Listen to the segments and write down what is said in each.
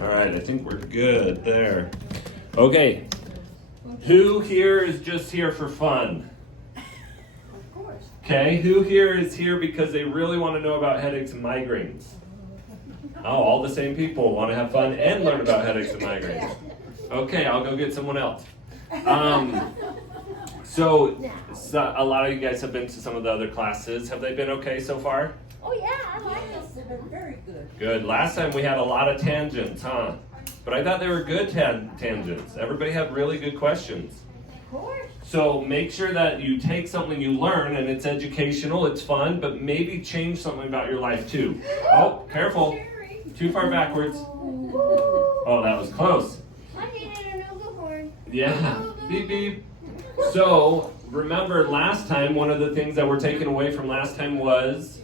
All right, I think we're good there. Okay, who here is just here for fun? Of course. Okay, who here is here because they really want to know about headaches and migraines? Oh, all the same people want to have fun and learn about headaches and migraines. Okay, I'll go get someone else. So a lot of you guys have been to some of the other classes. Have they been okay so far? Oh yeah, I like this. They've been very good. Good. Last time we had a lot of tangents, huh? But I thought they were good tangents. Everybody had really good questions. Of course. So make sure that you take something you learn and it's educational, it's fun, but maybe change something about your life too. Oh, careful. Too far backwards. Oh, that was close. I needed a no-go horn. Yeah. Beep, beep. So remember last time, one of the things that were taken away from last time was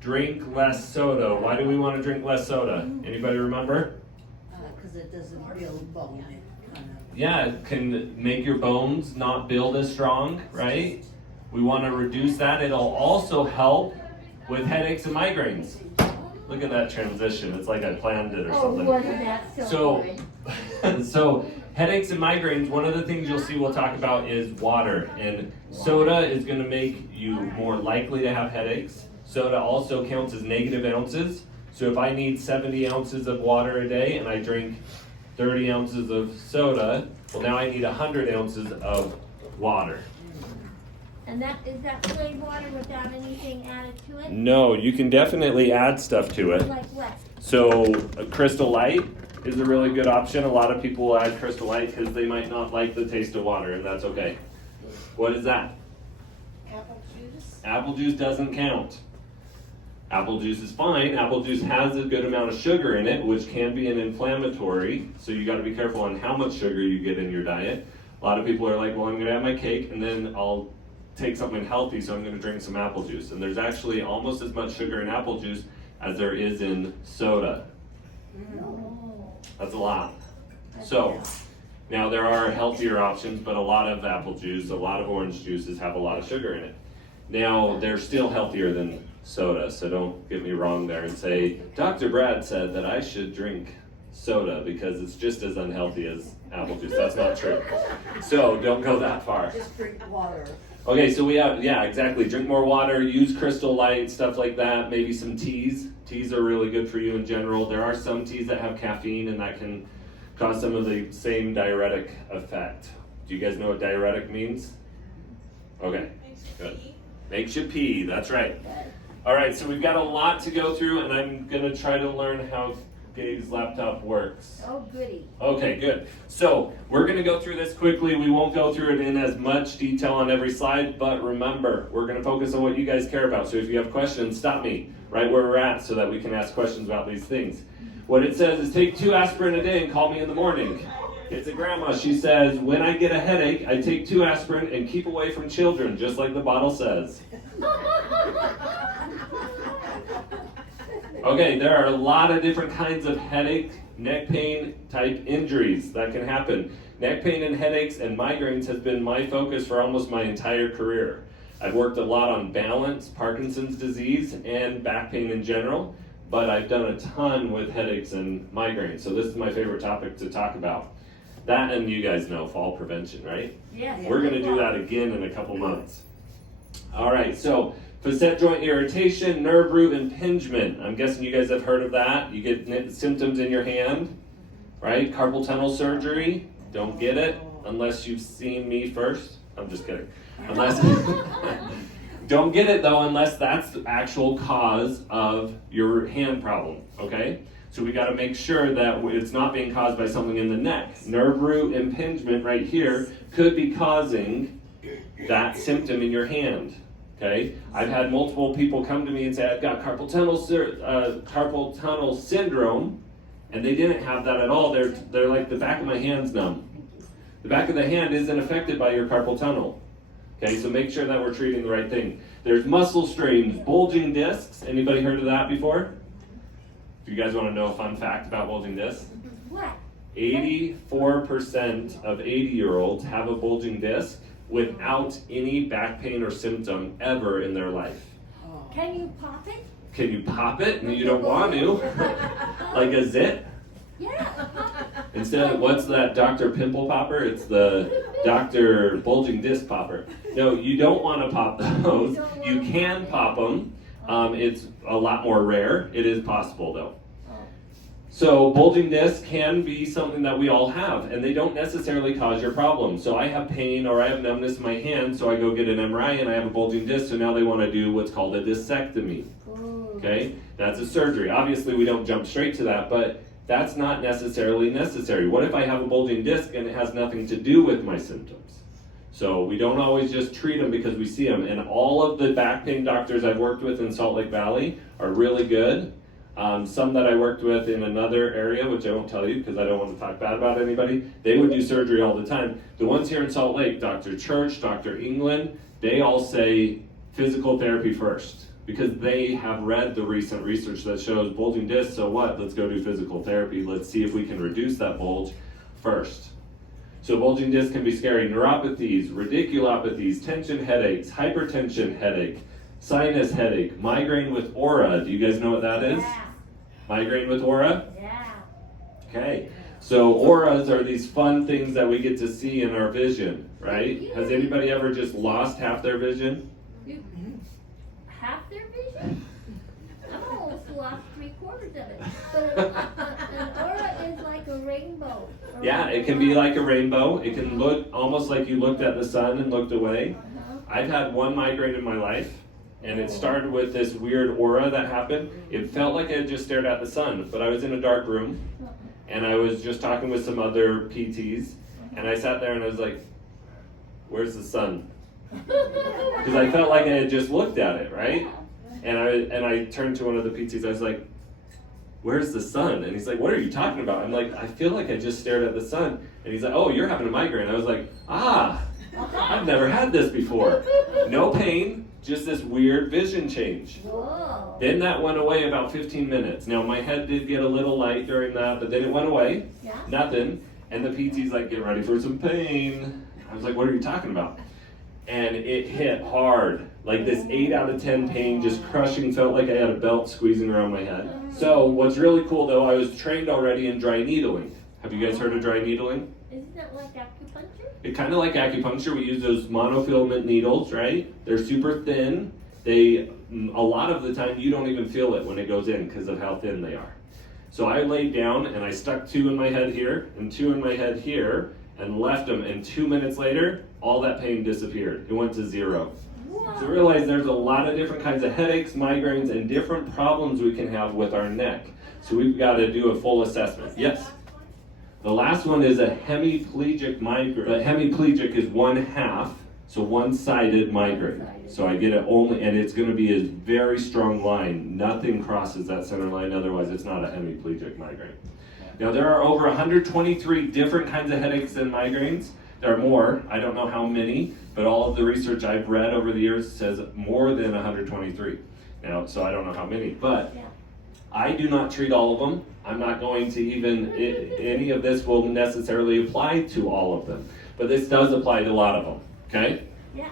drink less soda. Why do we want to drink less soda? Anybody remember? Because it doesn't build bone. It kind of. Yeah, it can make your bones not build as strong, right? We want to reduce that. It'll also help with headaches and migraines. Look at that transition. It's like I planned it or something. Oh, wasn't that so good? So headaches and migraines, one of the things you'll see we'll talk about is water. And soda is going to make you more likely to have headaches. Soda also counts as negative ounces. So if I need 70 ounces of water a day and I drink 30 ounces of soda, well now I need 100 ounces of water. And is that plain water without anything added to it? No, you can definitely add stuff to it. Like what? So a Crystal Light is a really good option. A lot of people will add Crystal Light because they might not like the taste of water, and that's okay. What is that? Apple juice. Apple juice doesn't count. Apple juice is fine. Apple juice has a good amount of sugar in it, which can be an inflammatory, so you got to be careful on how much sugar you get in your diet. A lot of people are like, well, I'm going to have my cake, and then I'll take something healthy, so I'm going to drink some apple juice. And there's actually almost as much sugar in apple juice as there is in soda. That's a lot. So, now there are healthier options, but a lot of apple juice, a lot of orange juices have a lot of sugar in it. Now, they're still healthier than soda, so don't get me wrong there and say, Dr. Brad said that I should drink soda because it's just as unhealthy as apple juice. That's not true. So, don't go that far. Just drink water. Okay, so we have, yeah, exactly. Drink more water, use Crystal Light, stuff like that. Maybe some teas. Teas are really good for you in general. There are some teas that have caffeine and that can cause some of the same diuretic effect. Do you guys know what diuretic means? Okay, good. Makes you pee, that's right. All right, so we've got a lot to go through and I'm gonna try to learn how Dave's laptop works. Oh, goody. Okay, good. So we're going to go through this quickly. We won't go through it in as much detail on every slide, but remember, we're going to focus on what you guys care about. So if you have questions, stop me right where we're at so that we can ask questions about these things. What it says is take 2 aspirin a day and call me in the morning. It's a grandma. She says, when I get a headache, I take 2 aspirin and keep away from children, just like the bottle says. Okay, there are a lot of different kinds of headache, neck pain type injuries that can happen. Neck pain and headaches and migraines has been my focus for almost my entire career. I've worked a lot on balance, Parkinson's disease, and back pain in general, but I've done a ton with headaches and migraines, so this is my favorite topic to talk about. That, and you guys know fall prevention, right? Yes. We're going to do that again in a couple months. All right, so facet joint irritation, nerve root impingement. I'm guessing you guys have heard of that. You get symptoms in your hand, right? Carpal tunnel surgery. Don't get it unless you've seen me first. I'm just kidding. Don't get it though unless that's the actual cause of your hand problem, okay? So we got to make sure that it's not being caused by something in the neck. Nerve root impingement right here could be causing that symptom in your hand. Okay, I've had multiple people come to me and say, I've got carpal tunnel syndrome, and they didn't have that at all. They're like, the back of my hand's numb. The back of the hand isn't affected by your carpal tunnel. Okay, so make sure that we're treating the right thing. There's muscle strains, bulging discs. Anybody heard of that before? If you guys want to know a fun fact about bulging discs. What? 84% of 80-year-olds have a bulging disc without any back pain or symptom ever in their life. Can you pop it? Can you pop it? And you don't want to. Like a zit? Yeah. Instead of, what's that Dr. Pimple Popper? It's the Dr. Bulging Disc Popper. No, you don't want to pop those. You can pop them. It's a lot more rare. It is possible though. So bulging discs can be something that we all have, and they don't necessarily cause your problem. So I have pain or I have numbness in my hand, so I go get an MRI and I have a bulging disc, so now they want to do what's called a discectomy. Okay, that's a surgery. Obviously we don't jump straight to that, but that's not necessarily necessary. What if I have a bulging disc and it has nothing to do with my symptoms? So we don't always just treat them because we see them, and all of the back pain doctors I've worked with in Salt Lake Valley are really good. Some that I worked with in another area, which I won't tell you because I don't want to talk bad about anybody, they would do surgery all the time. The ones here in Salt Lake, Dr. Church, Dr. England, they all say physical therapy first because they have read the recent research that shows bulging discs, so what? Let's go do physical therapy. Let's see if we can reduce that bulge first. So bulging discs can be scary. Neuropathies, radiculopathies, tension headaches, hypertension headache, sinus headache, migraine with aura. Do you guys know what that is? Yeah. Migraine with aura? Yeah. Okay. So auras are these fun things that we get to see in our vision, right? Has anybody ever just lost half their vision? Half their vision? I've almost lost 3/4 of it. But an aura is like a rainbow. Yeah, it can be like a rainbow. It can look almost like you looked at the sun and looked away. I've had one migraine in my life, and it started with this weird aura that happened. It felt like I had just stared at the sun, but I was in a dark room, and I was just talking with some other PTs, and I sat there and I was like, where's the sun? Because I felt like I had just looked at it, right? And I turned to one of the PTs, I was like, where's the sun? And he's like, what are you talking about? I'm like, I feel like I just stared at the sun. And he's like, oh, you're having a migraine. I was like, I've never had this before. No pain, just this weird vision change. Whoa. Then that went away about 15 minutes. Now my head did get a little light during that, but then it went away. Yeah. Nothing. And the PT's like, get ready for some pain. I was like, what are you talking about? And it hit hard. Like this 8 out of 10 pain, just crushing, felt like I had a belt squeezing around my head. So what's really cool though, I was trained already in dry needling. Have you guys heard of dry needling? Isn't that like acupuncture? It's kind of like acupuncture. We use those monofilament needles, right? They're super thin. A lot of the time you don't even feel it when it goes in because of how thin they are. So I laid down and I stuck 2 in my head here and 2 in my head here and left them, and 2 minutes later, all that pain disappeared. It went to 0. So realize there's a lot of different kinds of headaches, migraines, and different problems we can have with our neck. So we've got to do a full assessment. Yes? The last one is a hemiplegic migraine. A hemiplegic is 1/2, so one-sided migraine. So I get it only, and it's going to be a very strong line. Nothing crosses that center line, otherwise it's not a hemiplegic migraine. Now there are over 123 different kinds of headaches and migraines. There are more, I don't know how many, but all of the research I've read over the years says more than 123. Now, so I don't know how many, but I do not treat all of them. I'm not going to even, any of this will necessarily apply to all of them, but this does apply to a lot of them, okay? Yeah.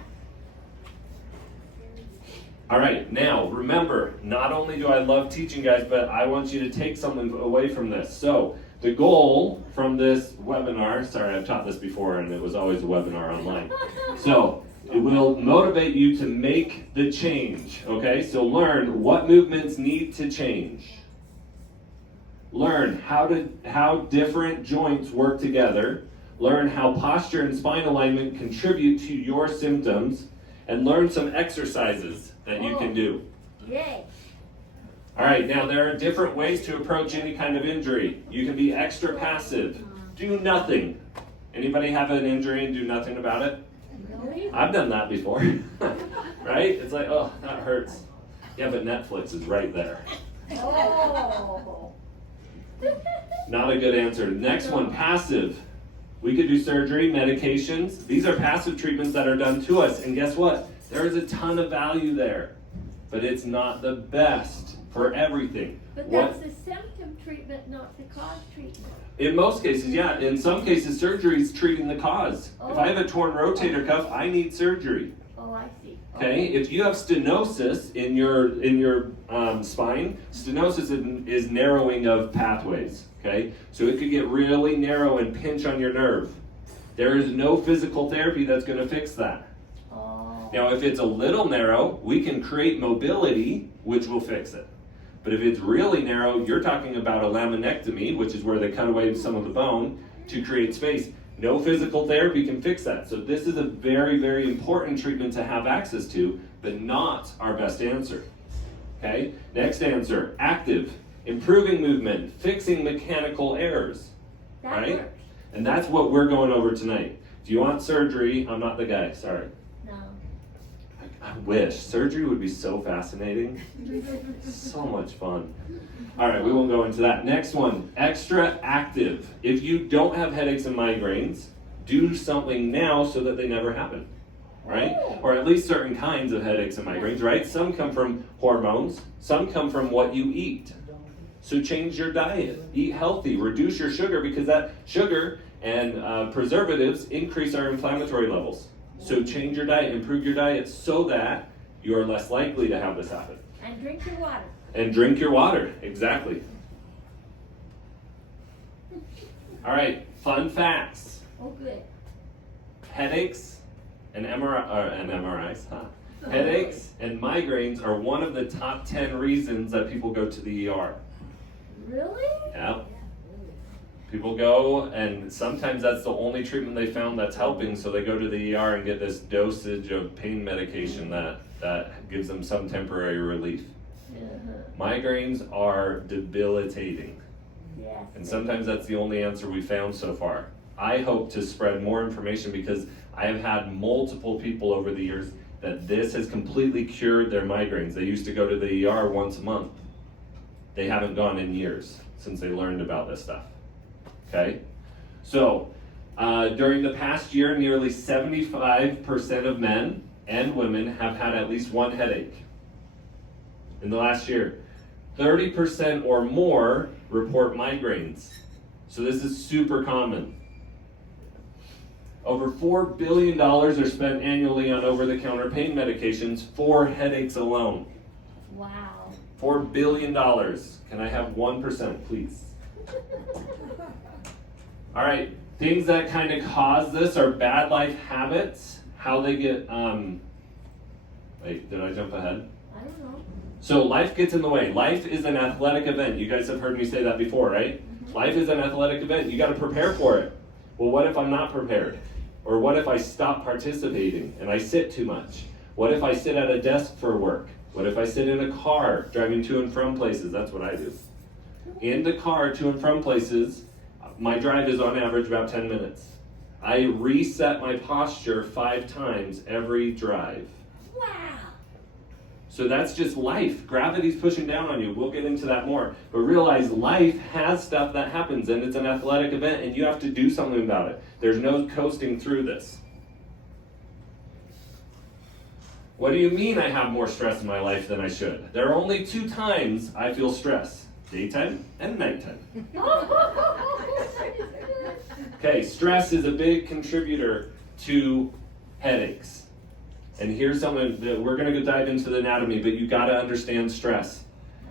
All right, now remember, not only do I love teaching guys, but I want you to take something away from this. So the goal from this webinar, sorry, I've taught this before and it was always a webinar online. So it will motivate you to make the change, okay? So learn what movements need to change. Learn how different joints work together. Learn how posture and spine alignment contribute to your symptoms. And learn some exercises that you can do. Yay. All right, now there are different ways to approach any kind of injury. You can be extra passive. Do nothing. Anybody have an injury and do nothing about it? Really? I've done that before. Right? It's like, oh, that hurts. Yeah, but Netflix is right there. Oh. Not a good answer. Next one, passive. We could do surgery, medications. These are passive treatments that are done to us. And guess what? There is a ton of value there. But it's not the best for everything. But that's the symptom treatment, not the cause treatment. In most cases, yeah. In some cases, surgery is treating the cause. If I have a torn rotator cuff, I need surgery. Oh, I see. Okay? If you have stenosis in your spine, stenosis is narrowing of pathways. okay? So it could get really narrow and pinch on your nerve. There is no physical therapy that's going to fix that. Oh. Now, if it's a little narrow, we can create mobility, which will fix it. But if it's really narrow, you're talking about a laminectomy, which is where they cut away some of the bone to create space. No physical therapy can fix that. So this is a very, very important treatment to have access to, but not our best answer. Okay? Next answer, active, improving movement, fixing mechanical errors. That Right? works. And that's what we're going over tonight. If you want surgery, I'm not the guy, sorry. No. I wish. Surgery would be so fascinating. So much fun. All right, we won't go into that. Next one, extra active. If you don't have headaches and migraines, do something now so that they never happen, right? Or at least certain kinds of headaches and migraines, right? Some come from hormones. Some come from what you eat. So change your diet. Eat healthy. Reduce your sugar because that sugar and preservatives increase our inflammatory levels. So change your diet, improve your diet so that you are less likely to have this happen. And drink your water. And drink your water, exactly. All right, fun facts. Oh, good. Headaches and MRIs, Headaches and migraines are one of the top 10 reasons that people go to the ER. Really? Yeah. People go, and sometimes that's the only treatment they found that's helping, so they go to the ER and get this dosage of pain medication that gives them some temporary relief. Migraines are debilitating, Yes. and sometimes that's the only answer we found so far. I hope to spread more information because I have had multiple people over the years that this has completely cured their migraines. They used to go to the ER once a month. They haven't gone in years since they learned about this stuff. Okay? So, during the past year, nearly 75% of men and women have had at least one headache. In the last year, 30% or more report migraines. So this is super common. Over $4 billion are spent annually on over-the-counter pain medications for headaches alone. Wow. $4 billion. Can I have 1%, please? All right, things that kind of cause this are bad life habits, how they get, wait, did I jump ahead? I don't know. So life gets in the way. Life is an athletic event. You guys have heard me say that before, right? Life is an athletic event. You got to prepare for it. Well, what if I'm not prepared? Or what if I stop participating and I sit too much? What if I sit at a desk for work? What if I sit in a car driving to and from places? That's what I do. In the car to and from places, my drive is on average about 10 minutes. I reset my posture 5 times every drive. Wow. So that's just life. Gravity's pushing down on you. We'll get into that more. But realize life has stuff that happens, and it's an athletic event, and you have to do something about it. There's no coasting through this. What do you mean I have more stress in my life than I should? There are only 2 times I feel stress. Daytime and nighttime. Okay, stress is a big contributor to headaches. And here's something that we're going to dive into the anatomy, but you got to understand stress.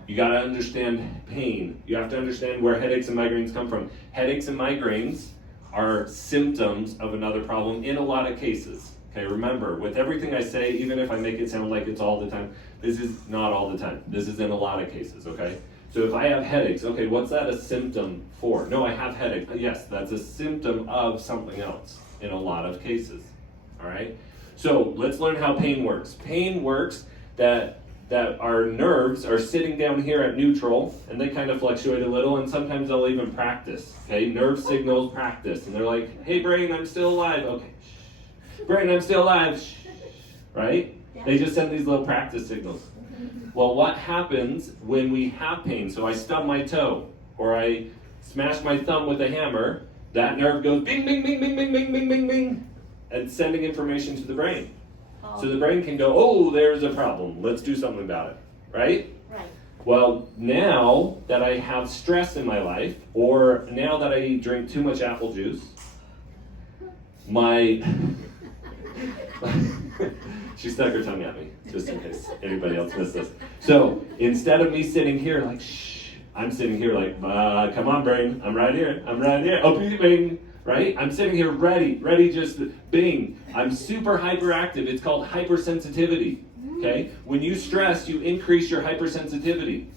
You got to understand pain. You have to understand where headaches and migraines come from. Headaches and migraines are symptoms of another problem in a lot of cases. Okay, remember, with everything I say, even if I make it sound like it's all the time, this is not all the time. This is in a lot of cases, okay? So if I have headaches, okay, what's that a symptom for? No, I have headache. Yes, that's a symptom of something else in a lot of cases, all right? So let's learn how pain works. Pain works that our nerves are sitting down here at neutral, and they kind of fluctuate a little, and sometimes they'll even practice, okay? Nerve signals practice, and they're like, hey, brain, I'm still alive. Okay, shh. Brain, I'm still alive. Shh. Right? They just send these little practice signals. Well, what happens when we have pain? So I stub my toe, or I smash my thumb with a hammer, that nerve goes bing, bing, bing, bing, bing, bing, bing, bing, bing, and sending information to the brain. So the brain can go, oh, there's a problem. Let's do something about it, right? Right. Well, now that I have stress in my life, or now that I drink too much apple juice, she stuck her tongue at me, just in case anybody else missed this. So instead of me sitting here like, shh, I'm sitting here like, come on, brain, I'm right here, oh, bing, right? I'm sitting here ready, just bing. I'm super hyperactive. It's called hypersensitivity, okay? When you stress, you increase your hypersensitivity.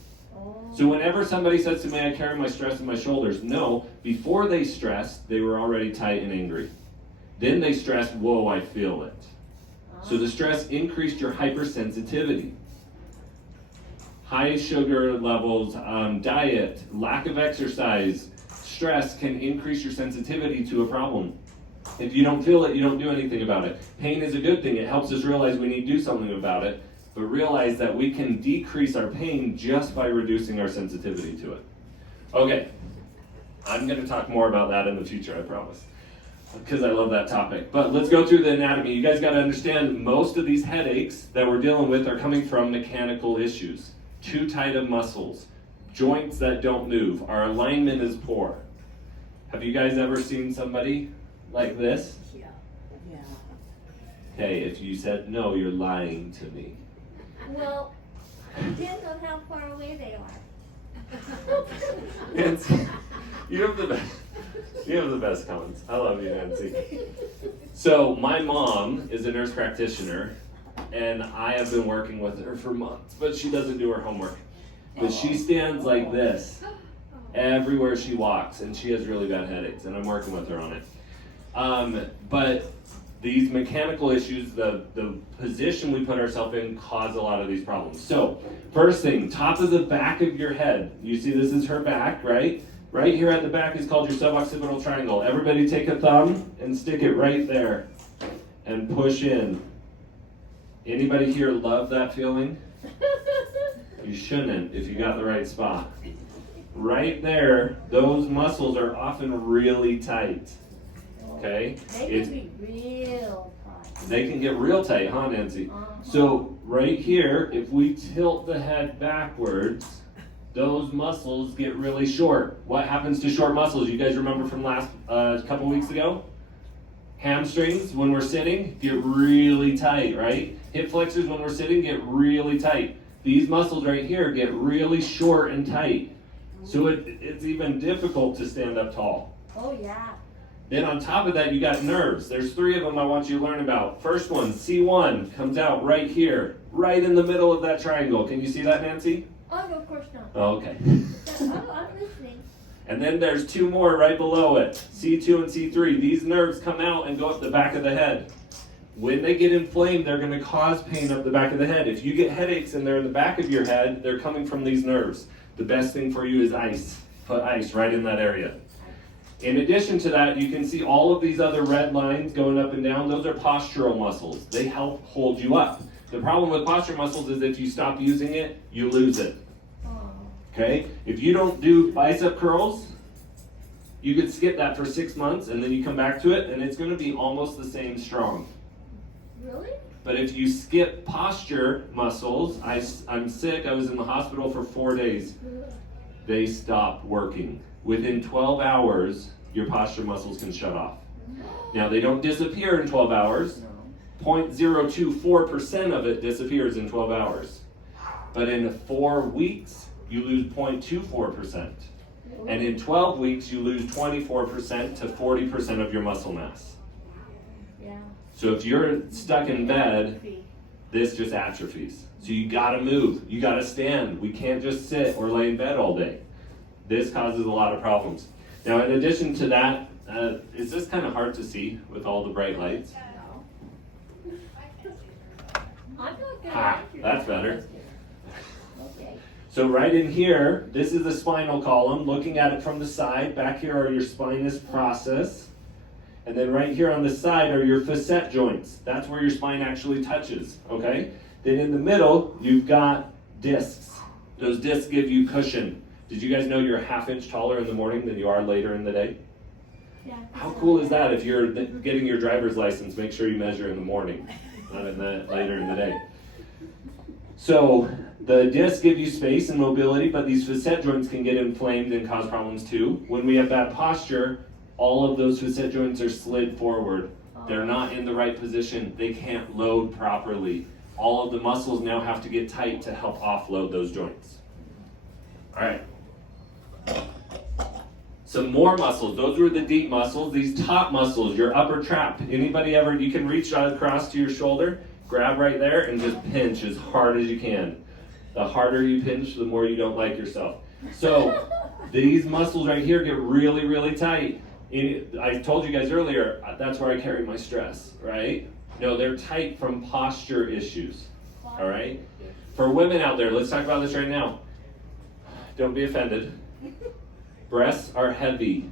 So whenever somebody says to me, I carry my stress in my shoulders, no, before they stressed, they were already tight and angry. Then they stressed, whoa, I feel it. So the stress increased your hypersensitivity. High sugar levels, diet, lack of exercise, stress can increase your sensitivity to a problem. If you don't feel it, you don't do anything about it. Pain is a good thing. It helps us realize we need to do something about it. But realize that we can decrease our pain just by reducing our sensitivity to it. Okay, I'm going to talk more about that in the future, I promise, because I love that topic. But let's go through the anatomy. You guys got to understand most of these headaches that we're dealing with are coming from mechanical issues. Too tight of muscles, joints that don't move, our alignment is poor. Have you guys ever seen somebody like this? Yeah. Okay, if you said no, you're lying to me. Well, it depends on how far away they are. You have the best. You have the best comments. I love you, Nancy. So my mom is a nurse practitioner, and I have been working with her for months, but she doesn't do her homework. But she stands like this everywhere she walks, and she has really bad headaches, and I'm working with her on it. But these mechanical issues, the position we put ourselves in, cause a lot of these problems. So, first thing, top of the back of your head. You see this is her back, right? Right here at the back is called your suboccipital triangle. Everybody take a thumb and stick it right there and push in. Anybody here love that feeling? You shouldn't if you got the right spot. Right there, those muscles are often really tight. Okay? They can be real tight. They can get real tight, huh, Nancy? So right here, if we tilt the head backwards, those muscles get really short. What happens to short muscles? You guys remember from last couple weeks ago? Hamstrings, when we're sitting, get really tight, right? Hip flexors, when we're sitting, get really tight. These muscles right here get really short and tight. So it's even difficult to stand up tall. Oh, yeah. Then on top of that, you got nerves. There's 3 of them I want you to learn about. First one, C1, comes out right here, right in the middle of that triangle. Can you see that, Nancy? Oh, no, of course not. Oh, okay. Oh, I'm listening. And then there's 2 more right below it, C2 and C3. These nerves come out and go up the back of the head. When they get inflamed, they're going to cause pain up the back of the head. If you get headaches and they're in the back of your head, they're coming from these nerves. The best thing for you is ice. Put ice right in that area. In addition to that, you can see all of these other red lines going up and down. Those are postural muscles. They help hold you up. The problem with postural muscles is if you stop using it, you lose it. Okay? If you don't do bicep curls, you could skip that for 6 months and then you come back to it and it's going to be almost the same strong. Really? But if you skip posture muscles, I'm sick, I was in the hospital for 4 days. They stop working. Within 12 hours, your posture muscles can shut off. Now, they don't disappear in 12 hours. 0.024% of it disappears in 12 hours. But in 4 weeks, you lose 0.24%. And in 12 weeks, you lose 24% to 40% of your muscle mass. Yeah. So if you're stuck in bed, this just atrophies. So you gotta move, you gotta stand. We can't just sit or lay in bed all day. This causes a lot of problems. Now, in addition to that, is this kind of hard to see with all the bright lights? I'm not gonna Ha, answer that's that. better. Okay. So right in here, this is the spinal column. Looking at it from the side, back here are your spinous process. And then right here on the side are your facet joints. That's where your spine actually touches, okay? Then in the middle, you've got discs. Those discs give you cushion. Did you guys know you're a ½ inch taller in the morning than you are later in the day? Yeah. How cool is that? If you're getting your driver's license, make sure you measure in the morning, not in the later in the day. So the discs give you space and mobility, but these facet joints can get inflamed and cause problems too. When we have bad posture, all of those facet joints are slid forward. They're not in the right position. They can't load properly. All of the muscles now have to get tight to help offload those joints. All right. Some more muscles. Those were the deep muscles. These top muscles, your upper trap. Anybody ever, you can reach across to your shoulder, grab right there, and just pinch as hard as you can. The harder you pinch, the more you don't like yourself. So these muscles right here get really, really tight. I told you guys earlier, that's where I carry my stress, right? No, they're tight from posture issues, all right? For women out there, let's talk about this right now. Don't be offended. Breasts are heavy,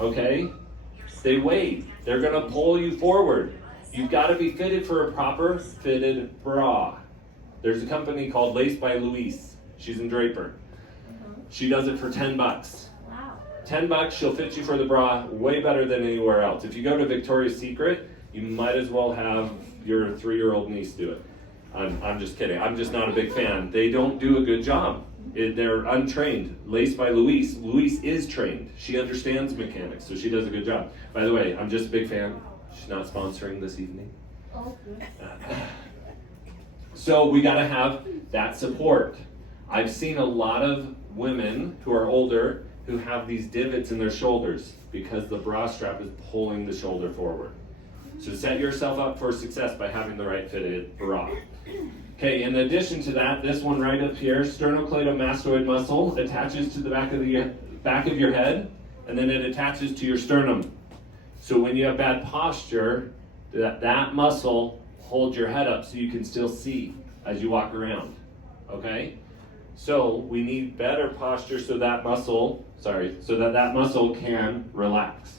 okay? They weigh. They're gonna pull you forward. You've gotta be fitted for a proper fitted bra. There's a company called Lace by Louise. She's in Draper. She does it for $10. Wow. $10, she'll fit you for the bra way better than anywhere else. If you go to Victoria's Secret, you might as well have your 3-year-old niece do it. I'm just kidding. I'm just not a big fan. They don't do a good job. They're untrained. Lace by Louise. Louise is trained. She understands mechanics, so she does a good job. By the way, I'm just a big fan. She's not sponsoring this evening. Oh, good. So we got to have that support. I've seen a lot of women who are older who have these divots in their shoulders because the bra strap is pulling the shoulder forward. So set yourself up for success by having the right fitted bra. Okay, in addition to that, this one right up here, sternocleidomastoid muscle, attaches to the back of your head, and then it attaches to your sternum. So when you have bad posture, that muscle holds your head up so you can still see as you walk around. Okay? So we need better posture so that muscle can relax.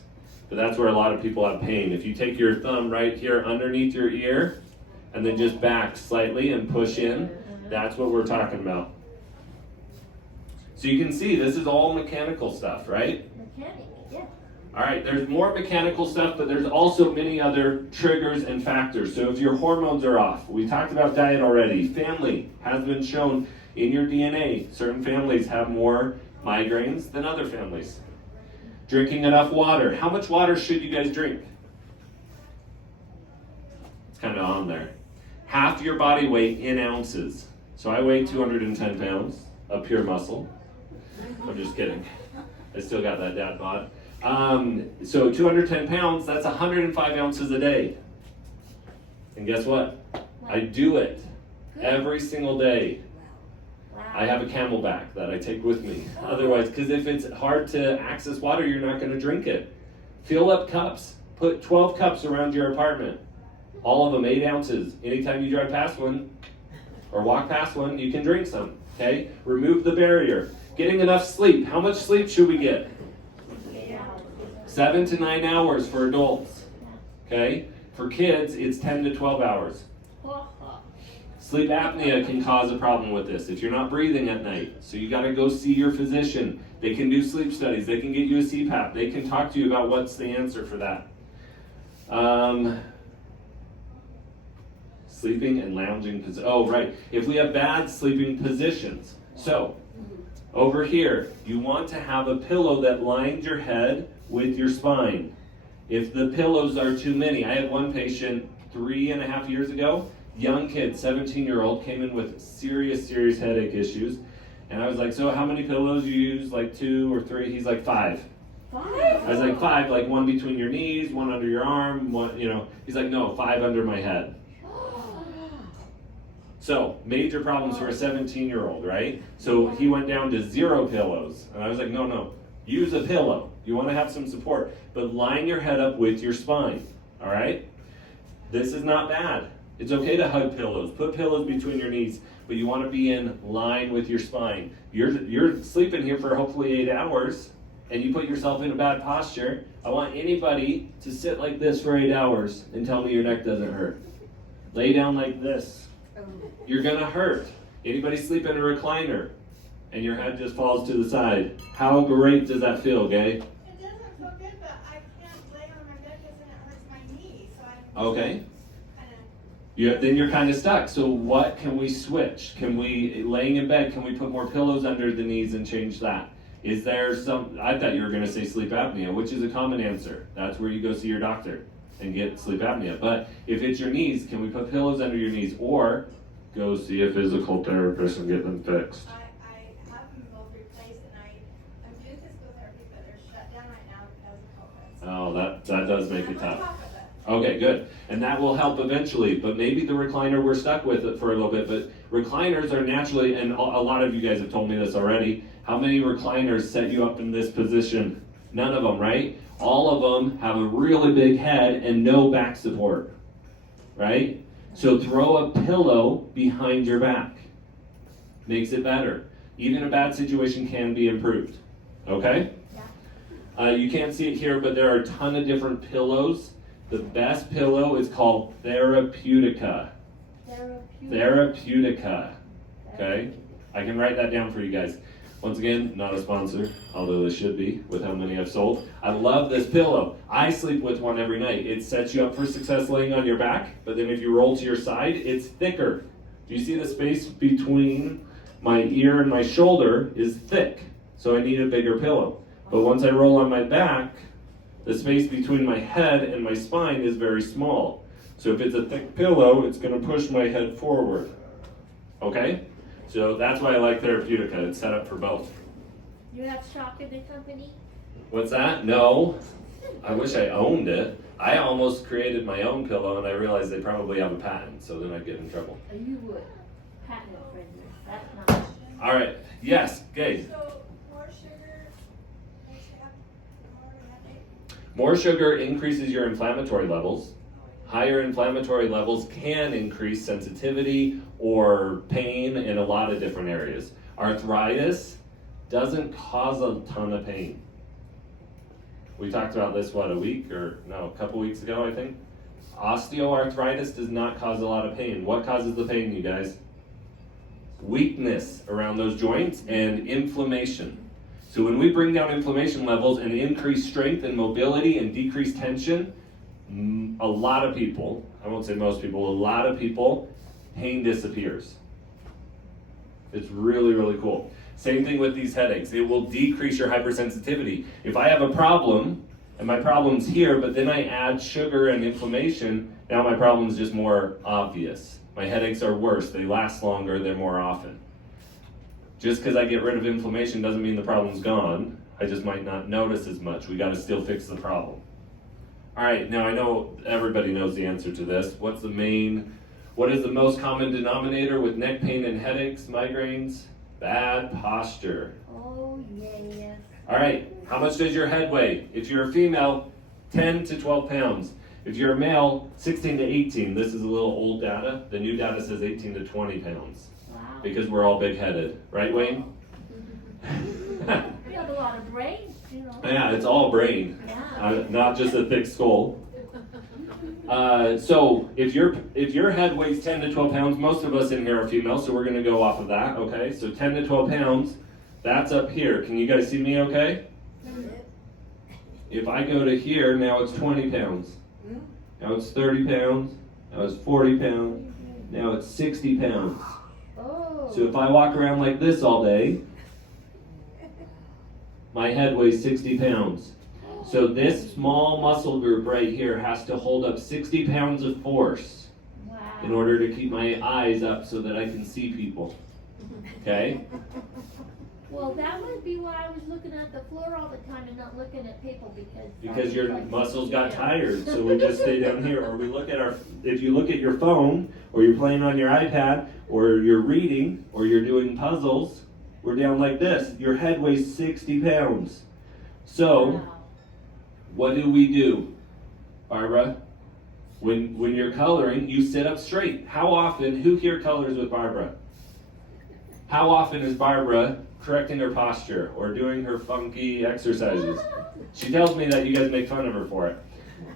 But that's where a lot of people have pain. If you take your thumb right here underneath your ear and then just back slightly and push in, that's what we're talking about. So you can see this is all mechanical stuff, right? Mechanic, yeah. All right, there's more mechanical stuff, but there's also many other triggers and factors. So if your hormones are off, we talked about diet already. Family has been shown in your DNA. Certain families have more migraines than other families. Drinking enough water. How much water should you guys drink? It's kind of on there. Half your body weight in ounces. So I weigh 210 pounds of pure muscle. I'm just kidding. I still got that dad bod. So 210 pounds, that's 105 ounces a day. And guess what? I do it every single day. Wow. I have a Camelback that I take with me. Otherwise, because if it's hard to access water, you're not going to drink it. Fill up cups. Put 12 cups around your apartment. All of them 8 ounces. Anytime you drive past one or walk past one, you can drink some. Okay? Remove the barrier. Getting enough sleep. How much sleep should we get? 7 to 9 hours for adults. Okay? For kids, it's 10 to 12 hours. Sleep apnea can cause a problem with this if you're not breathing at night. So you got to go see your physician. They can do sleep studies. They can get you a CPAP. They can talk to you about what's the answer for that. Sleeping and lounging positions. Oh, right. If we have bad sleeping positions. So, over here, you want to have a pillow that lines your head with your spine. If the pillows are too many, I had one patient 3.5 years ago, young kid, 17-year-old, came in with serious headache issues. And I was like, so how many pillows you use? Like 2 or 3? He's like 5. 5? I was like 5, like 1 between your knees, 1 under your arm, 1, He's like, no, 5 under my head. So, major problems for a 17-year-old, right? So he went down to 0 pillows. And I was like, no, use a pillow. You want to have some support. But line your head up with your spine, all right? This is not bad. It's okay to hug pillows. Put pillows between your knees, but you want to be in line with your spine. You're sleeping here for hopefully 8 hours, and you put yourself in a bad posture. I want anybody to sit like this for 8 hours and tell me your neck doesn't hurt. Lay down like this. You're gonna hurt. Anybody sleep in a recliner and your head just falls to the side? How great does that feel, Gay? It doesn't feel good, but I can't lay on my bed because then it hurts my knee. So I Okay. kinda. Then you're kind of stuck. So what can we switch? Can we, laying in bed, can we put more pillows under the knees and change that? Is there some, I thought you were gonna say sleep apnea, which is a common answer. That's where you go see your doctor and get sleep apnea. But if it's your knees, can we put pillows under your knees or go see a physical therapist and get them fixed? I have them both replaced, and I'm that does make it I'm on tough. top of it. Okay, good. And that will help eventually, but maybe the recliner, we're stuck with it for a little bit, but recliners are naturally, and a lot of you guys have told me this already, how many recliners set you up in this position? None of them, right? All of them have a really big head and no back support, right? So throw a pillow behind your back. Makes it better. Even a bad situation can be improved, okay? You can't see it here, but there are a ton of different pillows. The best pillow is called Therapeutica. Therapeutica. Okay? I can write that down for you guys. Once again, not a sponsor, although this should be with how many I've sold. I love this pillow. I sleep with one every night. It sets you up for success laying on your back, but then if you roll to your side, it's thicker. Do you see the space between my ear and my shoulder is thick? So I need a bigger pillow. But once I roll on my back, the space between my head and my spine is very small. So if it's a thick pillow, it's going to push my head forward. Okay? So that's why I like Therapeutica. It's set up for both. You have stock in the company? What's that? No. I wish I owned it. I almost created my own pillow and I realized they probably have a patent, so then I'd get in trouble. You would. Patent infringement. That's not. All right. Yes, Gabe. So, more sugar makes you have more headache? More sugar increases your inflammatory levels. Higher inflammatory levels can increase sensitivity or pain in a lot of different areas. Arthritis doesn't cause a ton of pain. We talked about this, a couple weeks ago, I think. Osteoarthritis does not cause a lot of pain. What causes the pain, you guys? Weakness around those joints and inflammation. So when we bring down inflammation levels and increase strength and mobility and decrease tension, a lot of people, I won't say most people, a lot of people, pain disappears. It's really, really cool. Same thing with these headaches. It will decrease your hypersensitivity. If I have a problem, and my problem's here, but then I add sugar and inflammation, now my problem's just more obvious. My headaches are worse, they last longer, they're more often. Just because I get rid of inflammation doesn't mean the problem's gone. I just might not notice as much. We gotta still fix the problem. All right, now I know everybody knows the answer to this. What is the most common denominator with neck pain and headaches, migraines? Bad posture. Oh, yes. All right, how much does your head weigh? If you're a female, 10 to 12 pounds. If you're a male, 16 to 18. This is a little old data. The new data says 18 to 20 pounds. Wow. Because we're all big-headed. Right, Wayne? You have a lot of brains, you know. Yeah, it's all brain. Yeah. Not just a thick skull. So if your head weighs 10 to 12 pounds, most of us in here are female, so we're going to go off of that, okay? So 10 to 12 pounds, that's up here. Can you guys see me okay? If I go to here, now it's 20 pounds. Now it's 30 pounds. Now it's 40 pounds. Now it's 60 pounds. Oh. So if I walk around like this all day, my head weighs 60 pounds. So this small muscle group right here has to hold up 60 pounds of force Wow. in order to keep my eyes up so that I can see people. Okay? Well, that would be why I was looking at the floor all the time and not looking at people Because your muscles got tired, so we just stay down here. Or we look at if you look at your phone, or you're playing on your iPad, or you're reading, or you're doing puzzles, we're down like this. Your head weighs 60 pounds. So, Wow. what do, Barbara? When you're coloring, you sit up straight. How often, who here colors with Barbara? How often is Barbara correcting her posture or doing her funky exercises? She tells me that you guys make fun of her for it.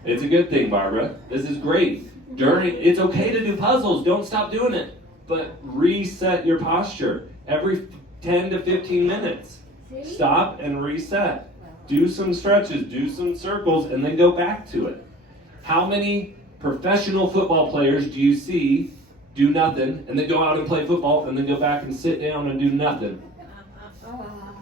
It's a good thing, Barbara. This is great. It's okay to do puzzles. Don't stop doing it. But reset your posture every 10 to 15 minutes. See? Stop and reset. Do some stretches, do some circles, and then go back to it. How many professional football players do you see do nothing, and then go out and play football, and then go back and sit down and do nothing?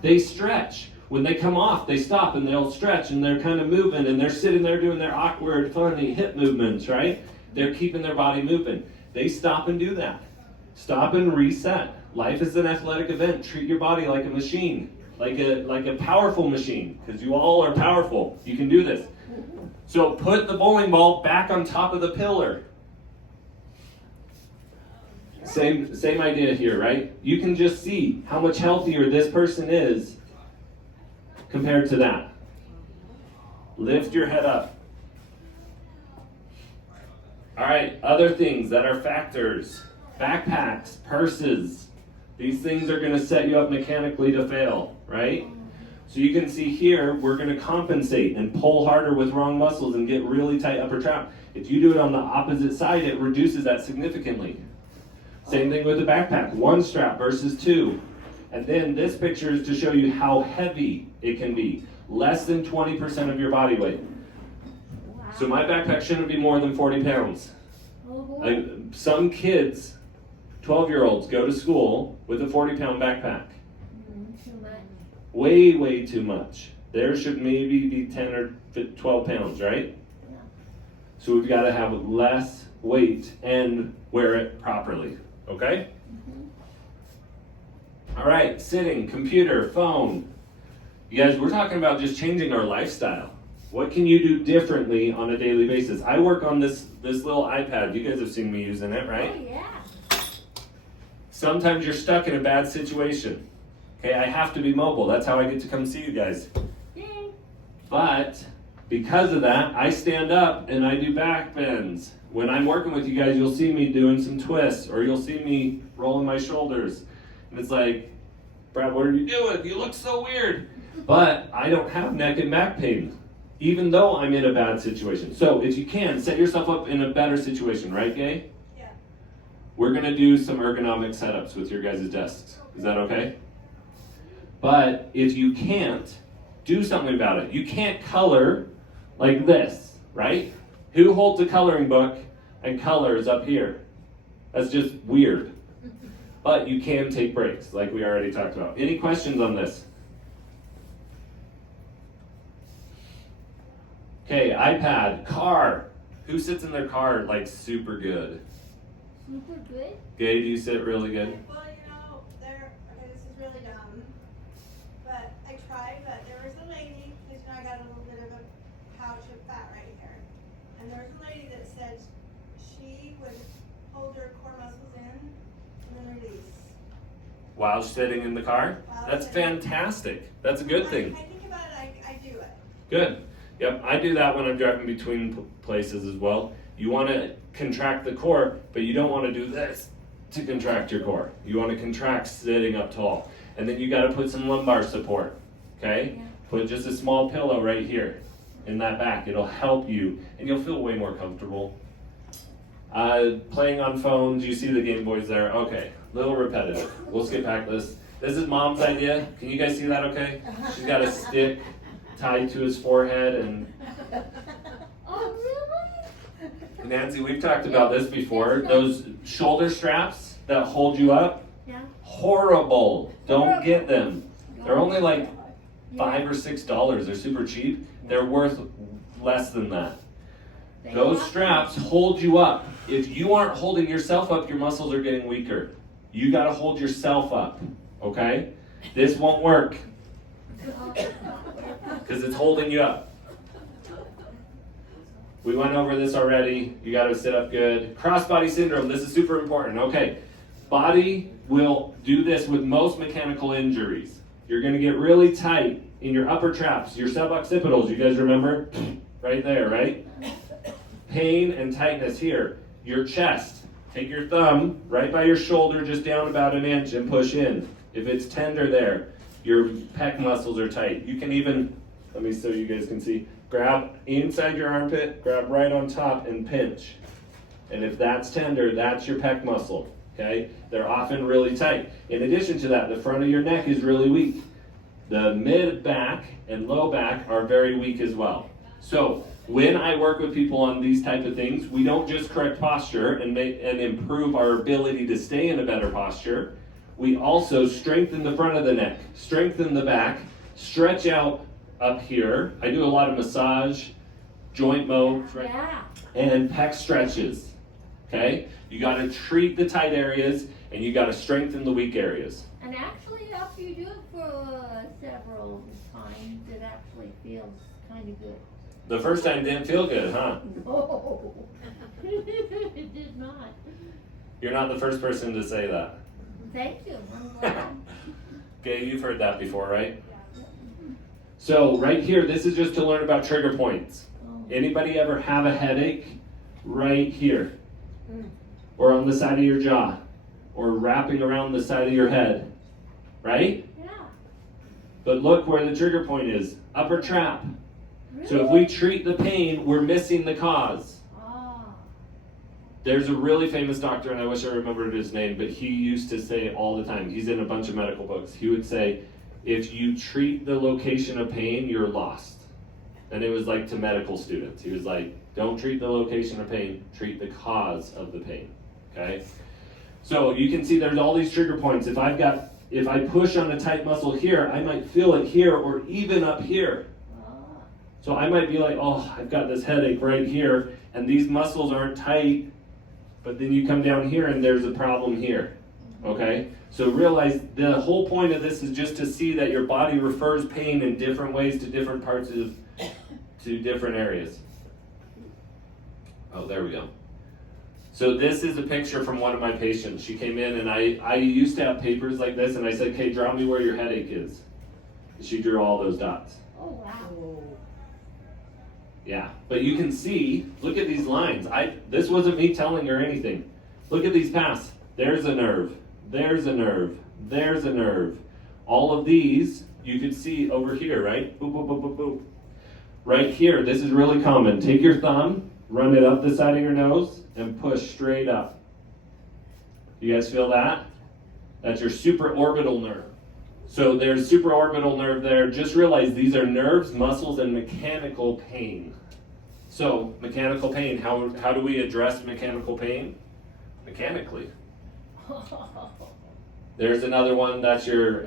They stretch. When they come off, they stop and they'll stretch, and they're kind of moving, and they're sitting there doing their awkward, funny hip movements, right? They're keeping their body moving. They stop and do that. Stop and reset. Life is an athletic event. Treat your body like a machine, like a powerful machine, because you all are powerful. You can do this. So put the bowling ball back on top of the pillar. Same idea here, right? You can just see how much healthier this person is compared to that. Lift your head up. All right, other things that are factors. Backpacks, purses. These things are going to set you up mechanically to fail, right? So you can see here, we're going to compensate and pull harder with wrong muscles and get really tight upper trap. If you do it on the opposite side, it reduces that significantly. Same thing with the backpack, 1 strap versus 2. And then this picture is to show you how heavy it can be. Less than 20% of your body weight. Wow. So my backpack shouldn't be more than 40 pounds. Some kids, 12-year-olds, go to school with a 40-pound backpack. Too much. Way too much. Theirs should maybe be 10 or 12 pounds, right? Yeah. So we've got to have less weight and wear it properly, okay? All right, sitting, computer, phone. You guys, we're talking about just changing our lifestyle. What can you do differently on a daily basis? I work on this little iPad. You guys have seen me using it, right? Oh, yeah. Sometimes you're stuck in a bad situation. Okay, I have to be mobile. That's how I get to come see you guys. Yay. But because of that, I stand up and I do back bends. When I'm working with you guys, you'll see me doing some twists, or you'll see me rolling my shoulders. And it's like, Brad, what are you doing? You look so weird. But I don't have neck and back pain, even though I'm in a bad situation. So if you can, set yourself up in a better situation, right, Gay? Yeah. We're going to do some ergonomic setups with your guys' desks. Is that okay? But if you can't, do something about it. You can't color like this, right? Who holds a coloring book and colors up here? That's just weird. But you can take breaks, like we already talked about. Any questions on this? Okay, iPad, car. Who sits in their car like super good? Super good. Gay, do you sit really good? Well, okay, this is really dumb, but I tried, but there was a lady, because I got a little bit of a pouch of fat right here, and there was a lady that said she would hold her core muscles in and then release. While sitting in the car? While That's sitting. fantastic. That's a good thing. I think about it, I do it. Good. Yep, I do that when I'm driving between places as well. You want to contract the core, but you don't want to do this to contract your core. You want to contract sitting up tall. And then you got to put some lumbar support, okay? Yeah. Put just a small pillow right here in that back. It'll help you, and you'll feel way more comfortable. Playing on phones, you see the Game Boys there. Okay, little repetitive. We'll skip back this. This is Mom's idea. Can you guys see that okay? She's got a stick tied to his forehead, and Oh, really? Nancy, we've talked about this before. Those shoulder straps that hold you up, Yeah. horrible. Don't get them. They're only like Yeah. $5 or $6. They're super cheap. They're worth less than that. They Those have- straps hold you up. If you aren't holding yourself up, your muscles are getting weaker. You got to hold yourself up, okay? This won't work Oh, because it's holding you up. We went over this already. You got to sit up good. Crossbody syndrome. This is super important. Okay. Body will do this with most mechanical injuries. You're going to get really tight in your upper traps, your suboccipitals. You guys remember? Right there, right? Pain and tightness here. Your chest. Take your thumb right by your shoulder, just down about an inch, and push in. If it's tender there, your pec muscles are tight. You can even, let me so you guys can see, grab inside your armpit, grab right on top, and pinch. And if that's tender, that's your pec muscle, okay? They're often really tight. In addition to that, the front of your neck is really weak. The mid back and low back are very weak as well. So when I work with people on these type of things, we don't just correct posture and improve our ability to stay in a better posture. We also strengthen the front of the neck, strengthen the back, stretch out up here. I do a lot of massage, joint modes, right? Yeah. And pec stretches. Okay? You got to treat the tight areas and you got to strengthen the weak areas. And actually, after you do it for several times, it actually feels kind of good. The first time didn't feel good, huh? No. It did not. You're not the first person to say that. Thank you. I'm glad. Okay, you've heard that before, right? So right here, this is just to learn about trigger points. Oh. Anybody ever have a headache right here? Or on the side of your jaw? Or wrapping around the side of your head? Right? Yeah. But look where the trigger point is. Upper trap. Really? So if we treat the pain, we're missing the cause. Ah. There's a really famous doctor, and I wish I remembered his name, but he used to say all the time, he's in a bunch of medical books, he would say, if you treat the location of pain, you're lost. And it was like to medical students. He was like, don't treat the location of pain, treat the cause of the pain. Okay? So you can see there's all these trigger points. If I push on a tight muscle here, I might feel it here or even up here. So I might be like, oh, I've got this headache right here, and these muscles aren't tight, but then you come down here and there's a problem here, okay? So realize the whole point of this is just to see that your body refers pain in different ways to different parts to different areas. Oh, there we go. So this is a picture from one of my patients. She came in and I used to have papers like this, and I said, okay, draw me where your headache is. She drew all those dots. Oh, wow. Yeah, but you can see, look at these lines. This wasn't me telling her anything. Look at these paths. There's a nerve, there's a nerve, there's a nerve. All of these, you could see over here, right? Boop, boop, boop, boop, boop. Right here, this is really common. Take your thumb, run it up the side of your nose, and push straight up. You guys feel that? That's your supraorbital nerve. So there's supraorbital nerve there. Just realize these are nerves, muscles, and mechanical pain. So mechanical pain, how do we address mechanical pain? Mechanically. There's another one, that's your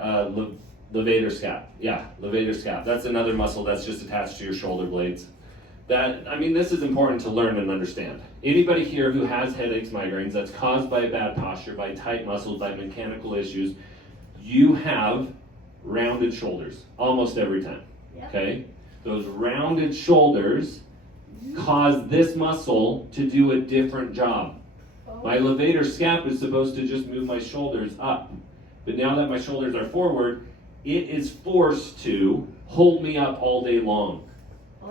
levator scap. Yeah, levator scap. That's another muscle that's just attached to your shoulder blades. This is important to learn and understand. Anybody here who has headaches, migraines, that's caused by bad posture, by tight muscles, by mechanical issues, you have rounded shoulders almost every time. Yep. Okay? Those rounded shoulders cause this muscle to do a different job. My levator scap is supposed to just move my shoulders up. But now that my shoulders are forward, it is forced to hold me up all day long.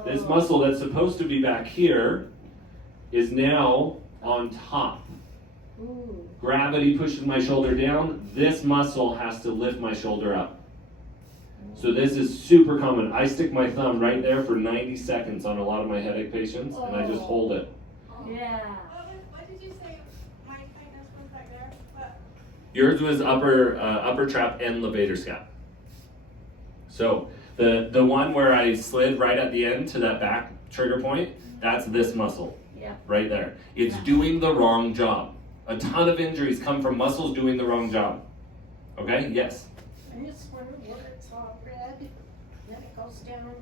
This muscle that's supposed to be back here is now on top. Ooh. Gravity pushes my shoulder down. This muscle has to lift my shoulder up. So this is super common. I stick my thumb right there for 90 seconds on a lot of my headache patients, and I just hold it. Yeah. What did you say my tightness was back there? What? Yours was upper trap and levator scap. So the one where I slid right at the end to that back trigger point, that's this muscle. Yeah. Right there. It's doing the wrong job. A ton of injuries come from muscles doing the wrong job. Okay? Yes? I just wonder where it's all red, then it goes down.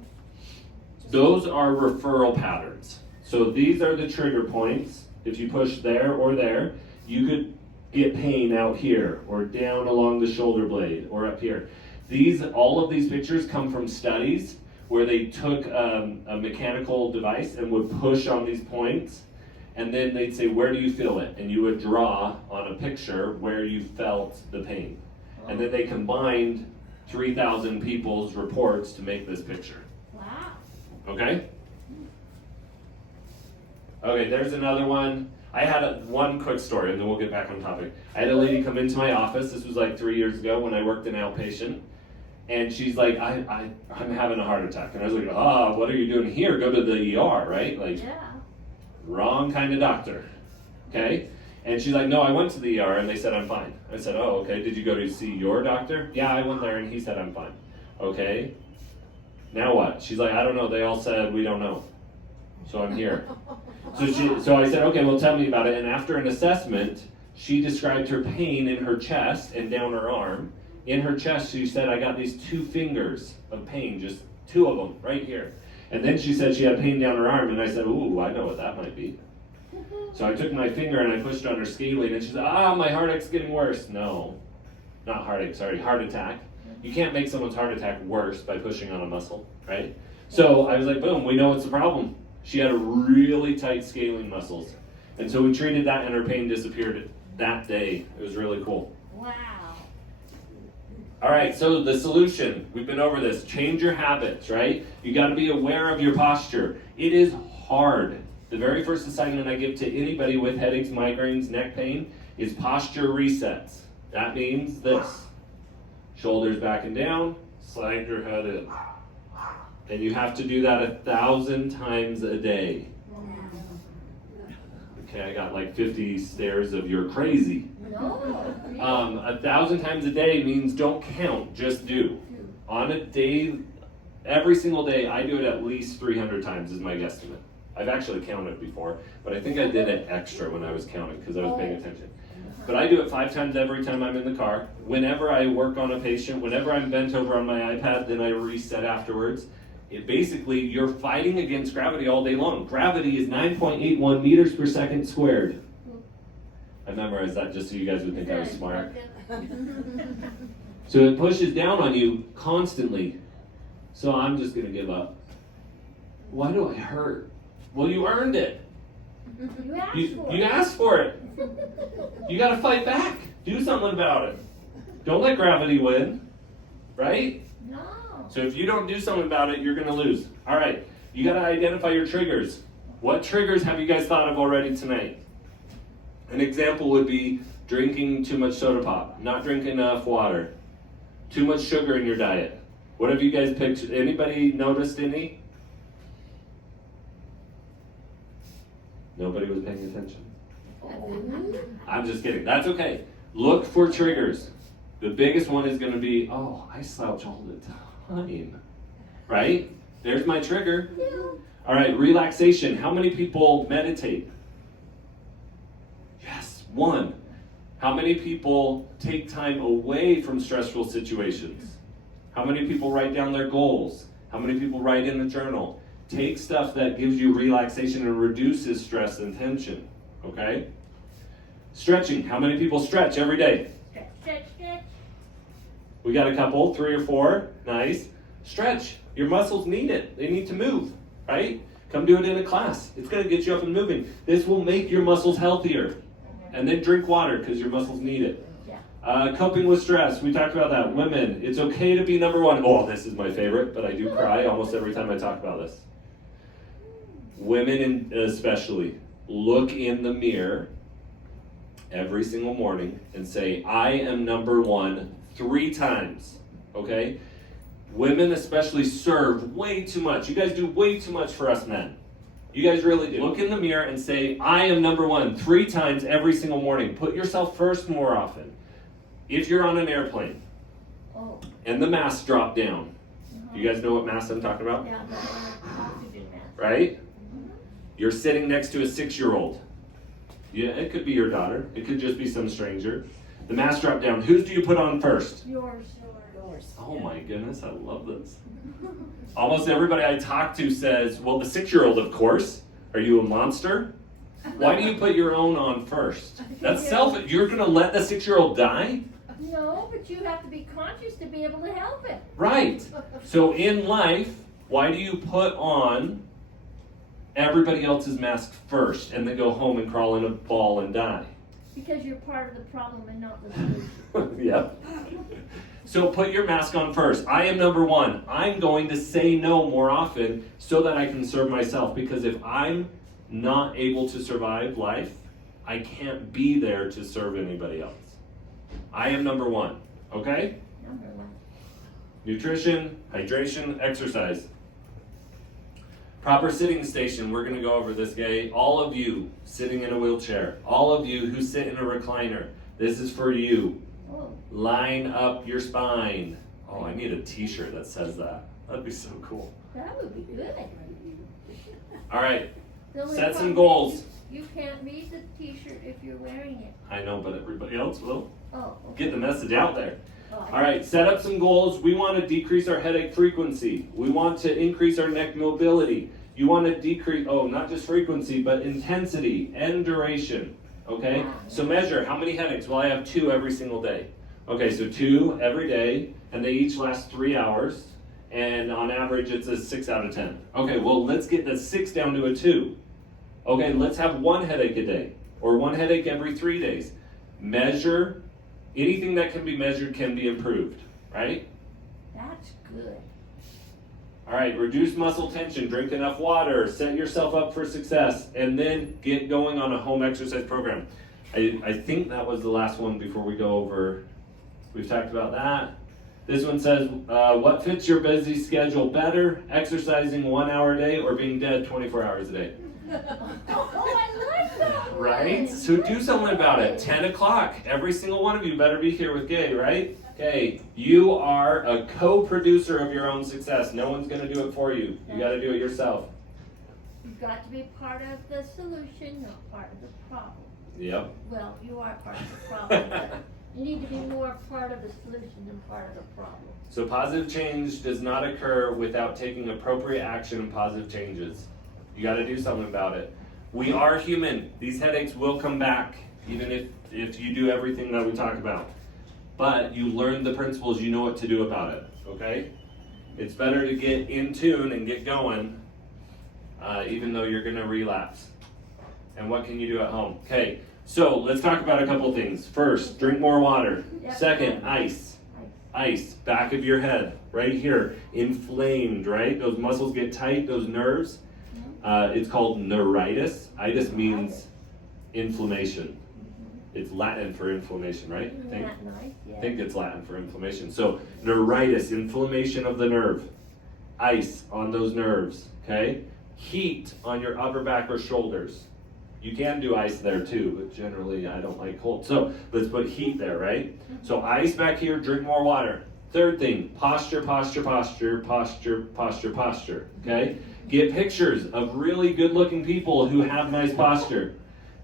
Those are referral patterns. So these are the trigger points. If you push there or there, you could get pain out here or down along the shoulder blade or up here. All of these pictures come from studies where they took a mechanical device and would push on these points, and then they'd say, where do you feel it? And you would draw on a picture where you felt the pain. And then they combined 3,000 people's reports to make this picture. Wow. Okay? Okay, there's another one. I had one quick story, and then we'll get back on topic. I had a lady come into my office. This was like 3 years ago when I worked in outpatient. And she's like, I'm having a heart attack. And I was like, what are you doing here? Go to the ER, right? Like, Yeah. wrong kind of doctor. Okay? And she's like, no, I went to the ER and they said I'm fine. I said, oh, okay. Did you go to see your doctor? Yeah, I went there and he said I'm fine. Okay. Now what? She's like, I don't know. They all said we don't know. So I'm here. So I said, okay, well, tell me about it. And after an assessment, she described her pain in her chest and down her arm. In her chest, she said, I got these 2 fingers of pain, just 2 of them right here. And then she said she had pain down her arm, and I said, ooh, I know what that might be. So I took my finger and I pushed on her scalene, and she said, my heartache's getting worse. No, not heartache, sorry, heart attack. You can't make someone's heart attack worse by pushing on a muscle, right? So I was like, boom, we know what's the problem. She had a really tight scaling muscles. And so we treated that and her pain disappeared that day. It was really cool. Wow. All right, so the solution, we've been over this. Change your habits, right? You got to be aware of your posture. It is hard. The very first assignment I give to anybody with headaches, migraines, neck pain is posture resets. That means this. Shoulders back and down, slide your head in. And you have to do that 1,000 times a day. Okay, I got like 50 stares of you're crazy. No. 1,000 times a day means don't count, just do. On a day, every single day, I do it at least 300 times is my guesstimate. I've actually counted before, but I think I did it extra when I was counting because I was paying attention. But I do it 5 times every time I'm in the car. Whenever I work on a patient, whenever I'm bent over on my iPad, then I reset afterwards. It basically, you're fighting against gravity all day long. Gravity is 9.81 meters per second squared. I memorized that just so you guys would think I was smart. So it pushes down on you constantly. So I'm just going to give up. Why do I hurt? Well, you earned it. You asked for it. You got to fight back. Do something about it. Don't let gravity win. Right? No. So if you don't do something about it, you're going to lose. All right. You got to identify your triggers. What triggers have you guys thought of already tonight? An example would be drinking too much soda pop, not drinking enough water, too much sugar in your diet. What have you guys picked? Anybody noticed any? Nobody was paying attention. I'm just kidding. That's okay. Look for triggers. The biggest one is going to be, oh, I slouch all the time. Right? There's my trigger. All right, relaxation. How many people meditate? Yes, 1. How many people take time away from stressful situations? How many people write down their goals? How many people write in the journal? Take stuff that gives you relaxation and reduces stress and tension, okay? Stretching. How many people stretch every day? Stretch. We got a couple, 3 or 4. Nice. Stretch. Your muscles need it. They need to move, right? Come do it in a class. It's going to get you up and moving. This will make your muscles healthier. And then drink water because your muscles need it. Coping with stress. We talked about that. Women, it's okay to be number 1. Oh, this is my favorite, but I do cry almost every time I talk about this. Women especially, look in the mirror every single morning and say, I am number 1 3 times, okay? Women especially serve way too much. You guys do way too much for us men. You guys really do. Look in the mirror and say, I am number 1 3 times every single morning. Put yourself first more often. If you're on an airplane and the mask drop down, you guys know what mask I'm talking about? Yeah, the oxygen mask. Right? You're sitting next to a 6-year-old. Yeah, it could be your daughter. It could just be some stranger. The mask drop down. Whose do you put on first? Yours. Oh my goodness, I love this. Almost everybody I talk to says, well, the 6-year-old, of course. Are you a monster? Why do you put your own on first? That's selfish. You're going to let the 6-year-old die? No, but you have to be conscious to be able to help it. Right. So in life, why do you put on everybody else's mask first and then go home and crawl in a ball and die? Because you're part of the problem and not the solution. Yep. So put your mask on first. I am number 1. I'm going to say no more often so that I can serve myself. Because if I'm not able to survive life, I can't be there to serve anybody else. I am number 1. Okay? Number 1. Nutrition, hydration, exercise. Proper sitting station. We're going to go over this, okay? All of you sitting in a wheelchair. All of you who sit in a recliner. This is for you. Line up your spine. Oh, I need a t-shirt that says that. That'd be so cool. That would be good. All right. The only Set some problem goals. is You can't read the t-shirt if you're wearing it. I know, but everybody else will. Oh, okay. Get the message out there. Oh, All right, set up some goals. We want to decrease our headache frequency. We want to increase our neck mobility. You want to decrease, not just frequency, but intensity and duration. Okay? So measure how many headaches. Well, I have 2 every single day. Okay, so 2 every day, and they each last 3 hours. and on average it's a 6 out of 10. Okay, well let's get the 6 down to a 2. Okay, let's have 1 headache a day, or 1 headache every 3 days. Measure, anything that can be measured can be improved, right? That's good. All right, reduce muscle tension, drink enough water, set yourself up for success, and then get going on a home exercise program. I think that was the last one before we go over. We've talked about that. This one says, what fits your busy schedule better, exercising 1 hour a day or being dead 24 hours a day? Oh, I like that one. Right? So do something about it. 10 o'clock. Every single one of you better be here with Gay, right? Okay, you are a co-producer of your own success. No one's going to do it for you. You got to do it yourself. You've got to be part of the solution, not part of the problem. Yep. Well, you are part of the problem, but you need to be more part of the solution than part of the problem. So positive change does not occur without taking appropriate action and positive changes. You got to do something about it. We are human. These headaches will come back, even if you do everything that we talk about. But you learn the principles, you know what to do about it, okay? It's better to get in tune and get going, even though you're gonna relapse. And what can you do at home? Okay, so let's talk about a couple things. First, drink more water. Yep. Second, ice. Ice, back of your head, right here, inflamed, right? Those muscles get tight, those nerves. It's called neuritis. Itis means inflammation. It's Latin for inflammation, right? Isn't that nice? Yeah. I think it's Latin for inflammation. So neuritis, inflammation of the nerve. Ice on those nerves, okay? Heat on your upper back or shoulders. You can do ice there too, but generally I don't like cold. So let's put heat there, right? So ice back here, drink more water. Third thing, posture, posture, posture, posture, posture, posture, okay? Get pictures of really good looking people who have nice posture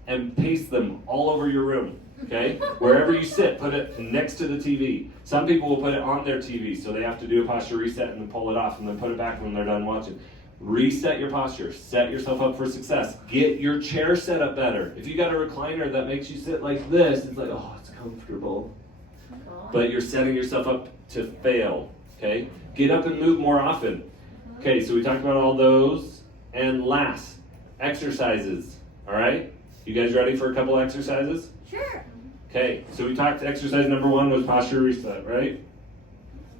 and paste them all over your room, okay? Wherever you sit, put it next to the TV. Some people will put it on their TV, so they have to do a posture reset and then pull it off and then put it back when they're done watching. Reset your posture. Set yourself up for success. Get your chair set up better. If you got a recliner that makes you sit like this, it's like, oh, it's comfortable. But you're setting yourself up to fail, okay? Get up and move more often. Okay, so we talked about all those. And last, exercises, all right? You guys ready for a couple exercises? Sure. Okay, so we talked exercise number 1 was posture reset, right?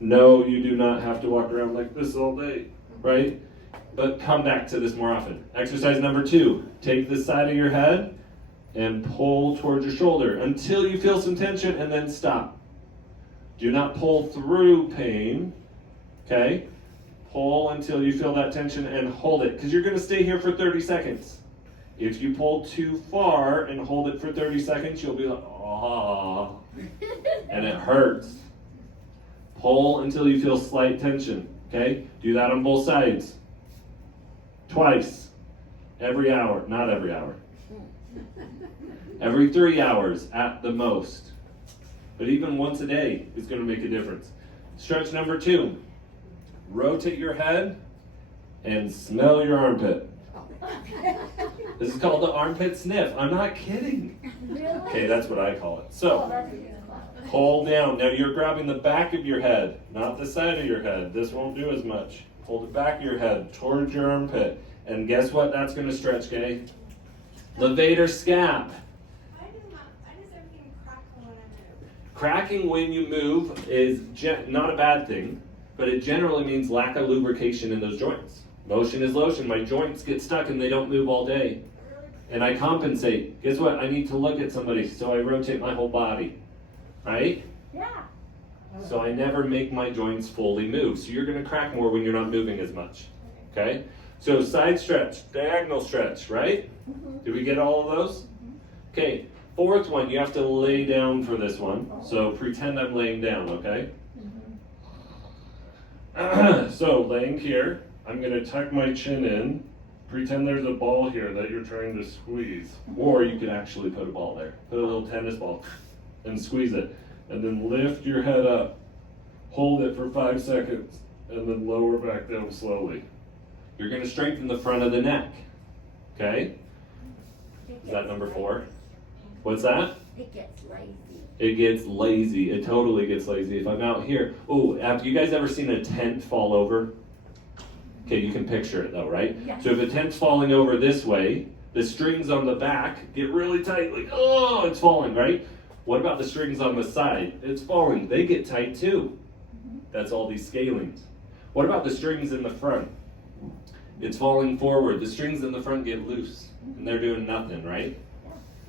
No, you do not have to walk around like this all day, right? But come back to this more often. Exercise number 2, take the side of your head and pull towards your shoulder until you feel some tension and then stop. Do not pull through pain, okay? Pull until you feel that tension and hold it, because you're going to stay here for 30 seconds. If you pull too far and hold it for 30 seconds, you'll be like, oh, and it hurts. Pull until you feel slight tension, okay? Do that on both sides. Twice. Every hour. Not every hour. Every 3 hours at the most. But even once a day is going to make a difference. Stretch number 2. Rotate your head and smell your armpit. This is called the armpit sniff. I'm not kidding. Really? Okay, that's what I call it. Oh, So, that's a good one. hold down. Now you're grabbing the back of your head, not the side of your head. This won't do as much. Hold the back of your head towards your armpit. And guess what? That's going to stretch, okay? Levator scap. Why does everything crackle when I move? Cracking when you move is not a bad thing, but it generally means lack of lubrication in those joints. Motion is lotion. My joints get stuck and they don't move all day. And I compensate. Guess what? I need to look at somebody, so I rotate my whole body. Right? Yeah. So I never make my joints fully move. So you're going to crack more when you're not moving as much. Okay? So side stretch, diagonal stretch, right? Did we get all of those? Okay. 4th one, you have to lay down for this one. So pretend I'm laying down, okay? So laying here, I'm going to tuck my chin in. Pretend there's a ball here that you're trying to squeeze. Or you could actually put a ball there. Put a little tennis ball and squeeze it. And then lift your head up. Hold it for 5 seconds. And then lower back down slowly. You're going to strengthen the front of the neck. Okay? Is that number 4? What's that? It gets lazy. It gets lazy. It totally gets lazy. If I'm out here, have you guys ever seen a tent fall over? Okay, you can picture it though, right? Yeah. So if a tent's falling over this way, the strings on the back get really tight, like, oh, it's falling, right? What about the strings on the side? It's falling. They get tight too. That's all these scalings. What about the strings in the front? It's falling forward. The strings in the front get loose, and they're doing nothing, right?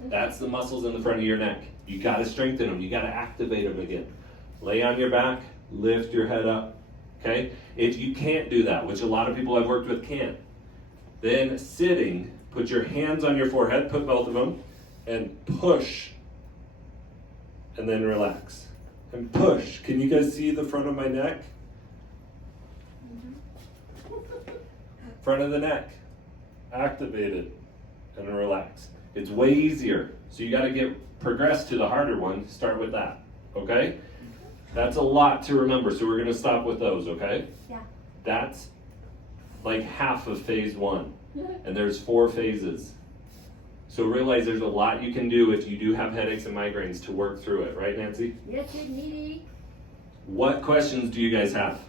That's the muscles in the front of your neck. You got to strengthen them. You got to activate them again. Lay on your back, lift your head up, okay? If you can't do that, which a lot of people I've worked with can't, then sitting, put your hands on your forehead, put both of them, and push, and then relax. And push. Can you guys see the front of my neck? Front of the neck. Activated and relax. It's way easier. So you got to progress to the harder one. Start with that. Okay? That's a lot to remember. So we're going to stop with those, okay? Yeah. That's like half of phase 1. And there's 4 phases. So realize there's a lot you can do if you do have headaches and migraines to work through it, right, Nancy? Yes, indeed. What questions do you guys have?